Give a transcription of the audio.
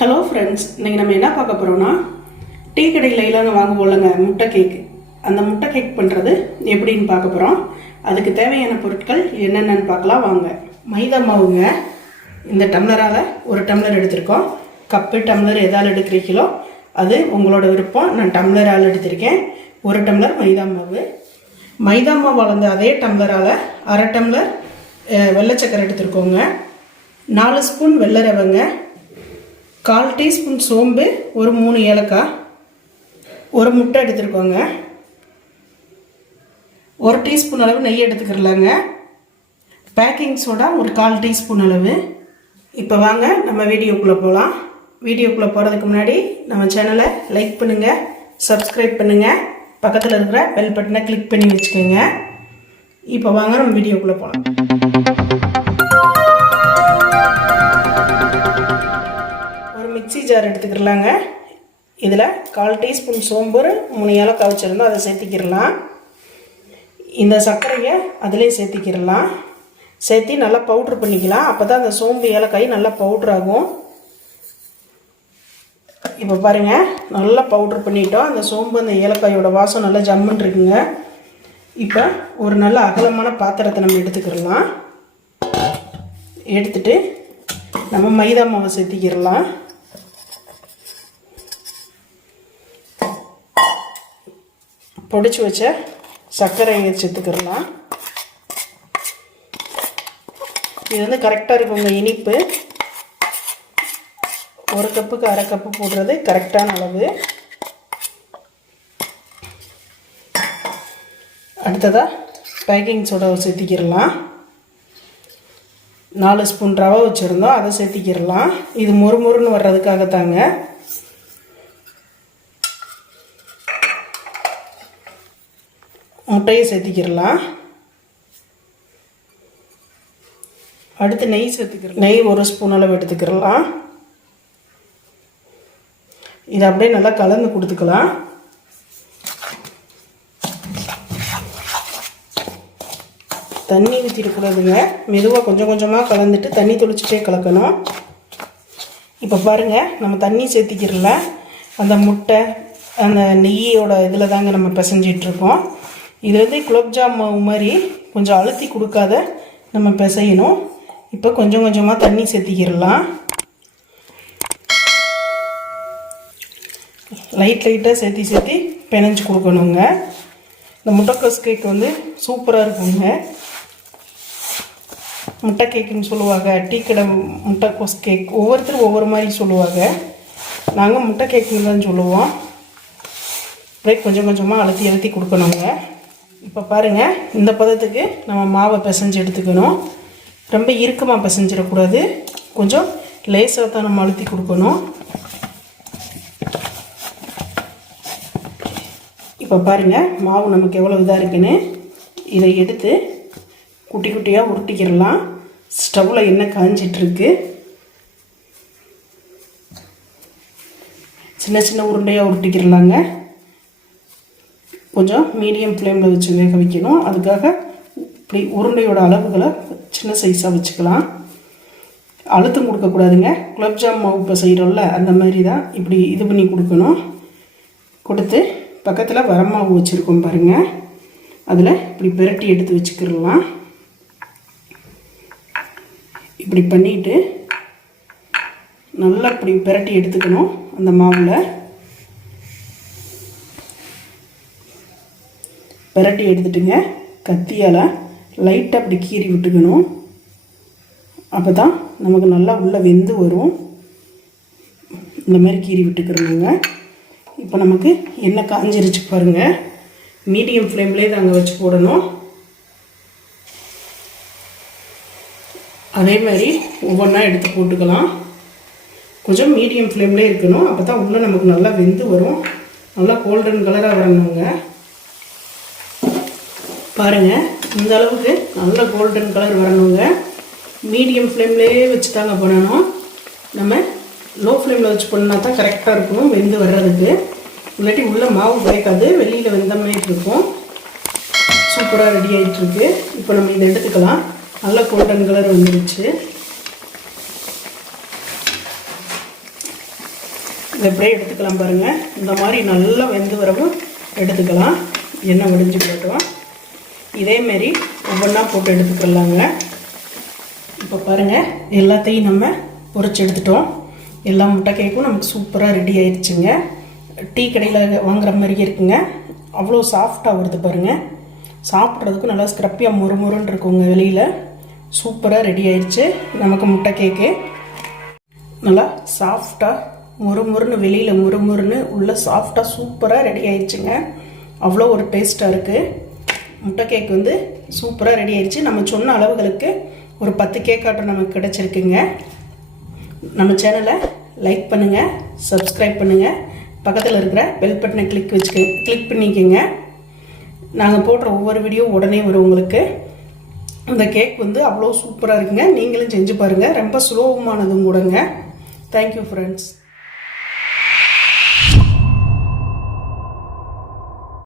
Hello friends, இன்றைக்கி நம்ம என்ன பார்க்க போகிறோம்னா டீ கடையில் இல்லாங்க வாங்குவோம்லங்க முட்டை கேக். அந்த முட்டை கேக் பண்ணுறது எப்படின்னு பார்க்க போகிறோம். அதுக்கு தேவையான பொருட்கள் என்னென்னு பார்க்கலாம் வாங்க. மைதா மாவுங்க, இந்த டம்ளரால் ஒரு டம்ளர் எடுத்திருக்கோம். கப்பு டம்ளர் எதால் எடுக்கிறீங்களோ அது உங்களோட விருப்பம். நான் டம்ளரால் எடுத்திருக்கேன். ஒரு டம்ளர் மைதா மாவு. மைதா மாவு வளர்ந்த அதே டம்ளரால் அரை டம்ளர் வெள்ளை சக்கரை எடுத்துருக்கோங்க. 4 ஸ்பூன் வெள்ளை ரவைங்க, 1/4 டீஸ்பூன் சோம்பு, ஒரு 3 ஏலக்காய், ஒரு முட்டை எடுத்துருக்கோங்க. 1 டீஸ்பூன் அளவு நெய் எடுத்துக்கிறலாங்க. பேக்கிங் சோடா ஒரு 1/4 டீஸ்பூன் அளவு. இப்போ வாங்க நம்ம வீடியோக்குள்ளே போகலாம். வீடியோக்குள்ளே போகிறதுக்கு முன்னாடி நம்ம சேனலை லைக் பண்ணுங்கள், சப்ஸ்கிரைப் பண்ணுங்கள், பக்கத்தில் இருக்கிற பெல் பட்டனை கிளிக் பண்ணி வச்சுக்கோங்க. இப்போ வாங்க நம்ம வீடியோக்குள்ளே போகலாம். மிக்ஸி ஜார் எடுத்துக்கிறலாங்க. இதில் 1/4 டீஸ்பூன் சோம்பு, 3 ஏலக்காய் வச்சுருந்தோம், அதை சேர்த்திக்கிறலாம். இந்த சர்க்கரையை அதிலே சேர்த்திக்கிறலாம். சேர்த்தி நல்லா பவுட்ரு பண்ணிக்கலாம். அப்போ தான் அந்த சோம்பு ஏலக்காய் நல்லா பவுட்ரு ஆகும். இப்போ பாருங்கள், நல்லா பவுட்ரு பண்ணிட்டோம். அந்த சோம்பு அந்த ஏலக்காயோட வாசம் நல்லா ஜம்முன்னு இருக்குங்க. இப்போ ஒரு நல்ல அகலமான பாத்திரத்தை நம்ம எடுத்துக்கிறலாம். எடுத்துட்டு நம்ம மைதா மாவை சேர்த்திக்கிறலாம். பொடிச்சு வச்ச சர்க்கரையை சேர்த்துக்கிறலாம். இது வந்து கரெக்டாக இருக்குங்க இனிப்பு. 1 கப்புக்கு 1/2 கப்பு போடுறது கரெக்டான அளவு. அடுத்ததாக பேக்கிங் சோடாவை சேர்த்திக்கிறலாம். 4 ஸ்பூன் ரவை வச்சுருந்தோம், அதை சேர்த்திக்கிறலாம். இது மொறுமொறுன்னு வர்றதுக்காகத்தாங்க. முட்டையை சேர்த்திக்கிறலாம். அடுத்து நெய் சேர்த்துக்கிறலாம். நெய் 1 ஸ்பூன் அளவு எடுத்துக்கிறலாம். இதை அப்படியே நல்லா கலந்து கொடுத்துக்கலாம். தண்ணி ஊற்றிடக்கூடாதுங்க. மெதுவாக கொஞ்சம் கொஞ்சமாக கலந்துட்டு தண்ணி தெளிச்சுட்டே கலக்கணும். இப்போ பாருங்கள், நம்ம தண்ணி சேர்த்திக்கிறல. அந்த முட்டை அந்த நெய்யோட இதில் தாங்க நம்ம பிசைஞ்சிட்ருக்கோம். இது வந்து குலோப்ஜாம் மாவு மாதிரி கொஞ்சம் அழுத்தி கொடுக்காத நம்ம பிசையணும். இப்போ கொஞ்சம் கொஞ்சமாக தண்ணி சேர்த்திக்கிறலாம். லைட்டாக சேர்த்தி பிணைஞ்சு கொடுக்கணுங்க. இந்த முட்டைக்கோஸ் கேக் வந்து சூப்பராக இருக்குங்க. முட்டை கேக்குன்னு சொல்லுவாங்க, டீ கடை முட்டைக்கோஸ் கேக். ஒவ்வொருத்தரும் ஒவ்வொரு மாதிரி சொல்லுவாங்க. நாங்கள் முட்டை கேக்குன்னு தான் சொல்லுவோம். அப்படியே கொஞ்சம் கொஞ்சமாக அழுத்தி கொடுக்கணுங்க. இப்போ பாருங்கள், இந்த பதத்துக்கு நம்ம மாவை பிசைஞ்சு எடுத்துக்கணும். ரொம்ப இறுக்கமாக பிசைஞ்சிடக்கூடாது, கொஞ்சம் லேசாக தான் நம்ம அழுத்தி கொடுக்கணும். இப்போ பாருங்கள், மாவு நமக்கு எவ்வளோ இதாக இருக்குன்னு. இதை எடுத்து குட்டி குட்டியாக உருட்டிக்கிறலாம். ஸ்டவ்வில் எண்ணெய் காஞ்சிட்ருக்கு. சின்ன சின்ன உருண்டையாக உருட்டிக்கிறலாங்க. கொஞ்சம் மீடியம் ஃப்ளேமில் வச்சு வேக வைக்கணும். அதுக்காக இப்படி உருண்டையோட அளவுகளை சின்ன சைஸாக வச்சுக்கலாம். அழுத்தம் கொடுக்கக்கூடாதுங்க. குலோப்ஜாம் மாவு இப்போ செய்கிறோம்ல, அந்த மாதிரி தான் இப்படி இது பண்ணி கொடுக்கணும். கொடுத்து பக்கத்தில் வரமாவு வச்சுருக்கோம் பாருங்கள், அதில் இப்படி பிரட்டி எடுத்து வச்சுக்கிடலாம். இப்படி பண்ணிவிட்டு நல்லா இப்படி பிரட்டி எடுத்துக்கணும். அந்த மாவில் பிரட்டி எடுத்துட்டுங்க, கத்தியால் லைட்டாக அப்படி கீறி விட்டுக்கணும். அப்போ தான் நமக்கு நல்லா உள்ளே வெந்து வரும். இந்த மாதிரி கீறி விட்டுக்கிறோங்க. இப்போ நமக்கு எண்ணெய் காஞ்சிருச்சு பாருங்கள். மீடியம் ஃப்ளேம்லேயே தாங்க வச்சு போடணும். அதே மாதிரி ஒவ்வொன்றா எடுத்து போட்டுக்கலாம். கொஞ்சம் மீடியம் ஃப்ளேம்லேயே இருக்கணும். அப்போ தான் உள்ளே நமக்கு நல்லா வெந்து வரும். நல்லா கோல்டன் கலராக வரணுங்க. பாருங்கள், இந்த அளவுக்கு நல்ல கோல்டன் கலர் வரணுங்க. மீடியம் ஃப்ளேம்லேயே வச்சு தாங்க பண்ணணும். நம்ம லோ ஃப்ளேமில் வச்சு பண்ணால் தான் கரெக்டாக இருக்கணும் வெந்து வர்றதுக்கு. இல்லாட்டி உள்ளே மாவு வேகாது, வெளியில் வெந்த மாதிரி இருக்கும். சூப்பராக ரெடி ஆகிட்டுருக்கு. இப்போ நம்ம இதை எடுத்துக்கலாம். நல்ல கோல்டன் கலர் வந்துடுச்சு. இதை இப்படியே எடுத்துக்கலாம் பாருங்கள். இந்த மாதிரி நல்லா வெந்து வரவும் எடுத்துக்கலாம். எண்ணெய் வடிஞ்சு போட்டுவோம். இதேமாரி ஒவ்வொன்றா போட்டு எடுத்துக்கலாங்க. இப்போ பாருங்கள், எல்லாத்தையும் நம்ம பொரிச்சு எடுத்துட்டோம். எல்லா முட்டை கேக்கும் நமக்கு சூப்பராக ரெடி ஆயிடுச்சுங்க. டீ கடையில் வாங்குற மாதிரியே இருக்குங்க. அவ்வளோ சாஃப்டாக வருது பாருங்கள். சாப்பிட்றதுக்கும் நல்லா ஸ்க்ரப்பியாக முறுமுறுன்னு இருக்குங்க. வெளியில் சூப்பராக ரெடி ஆயிடுச்சு நமக்கு முட்டை கேக்கு. நல்லா சாஃப்டாக முறுமுறுன்னு, வெளியில் முறுமுறுன்னு, உள்ள சாஃப்டாக சூப்பராக ரெடி ஆயிடுச்சுங்க. அவ்வளோ ஒரு டேஸ்ட்டாக இருக்குது. முட்டை கேக் வந்து சூப்பராக ரெடி ஆயிடுச்சு. நம்ம சொன்ன அளவுகளுக்கு ஒரு 10 கேக் ஆட்டம் நமக்கு கிடச்சிருக்குங்க. நம்ம சேனலை லைக் பண்ணுங்கள், சப்ஸ்கிரைப் பண்ணுங்கள், பக்கத்தில் இருக்கிற பெல் பட்டனை கிளிக் பண்ணிக்கோங்க. நாங்கள் போடுற ஒவ்வொரு வீடியோ உடனே வரும் உங்களுக்கு. இந்த கேக் வந்து அவ்வளோ சூப்பராக இருக்குங்க. நீங்களும் செஞ்சு பாருங்கள். ரொம்ப சுலபமானதும் கூடங்க. Thank you friends.